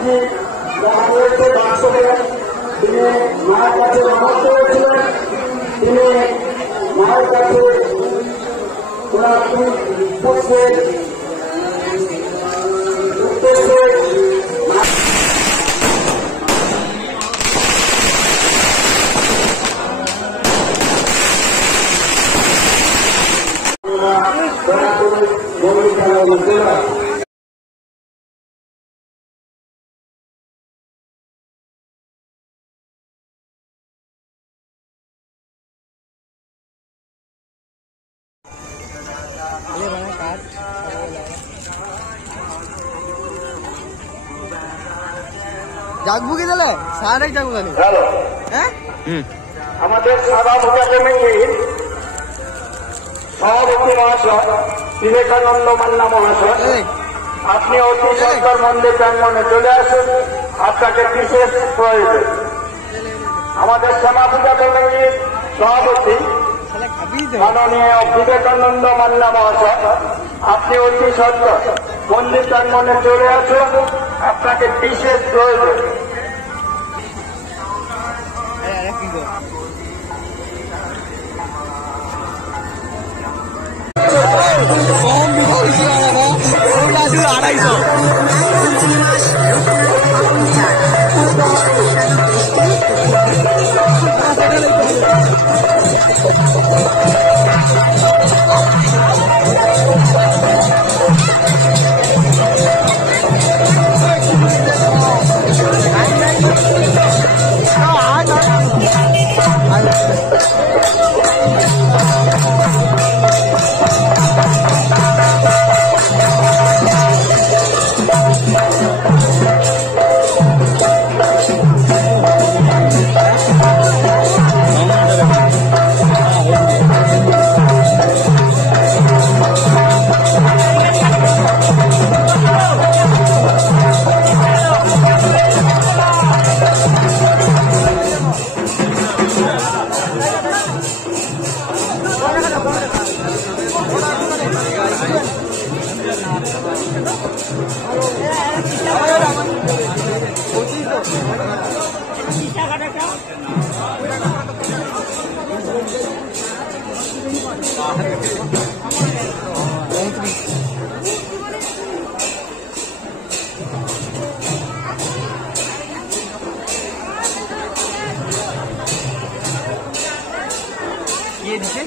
গান্ধীজি মহানগরকে বাস্তবে তিনি মায়ের কাছে মানব করেছিলেন। তিনি মায়ের কাছে ওনার পুত্রের উদ্দেশ্যে জাগবো কি তাহলে সারা যাবো কেন? হ্যাঁ আমাদের সাদা ভোটা কমিটির সভাপতি মহাশয় বিবেকানন্দ মান্না মহাশয়, আপনি অতি সত্তর মন্দির প্রাঙ্গনে চলে আসুন, আপনাকে বিশেষ প্রয়োজন। আমাদের শ্যামা পূজা কমিটির সভাপতি মাননীয় বিবেকানন্দ মান্না মহাশয়, আপনি অতি সত্তর মন্দির প্রাঙ্গনে চলে আসুন, আপনাকে বিশেষ প্রয়োজন। ये दिखे?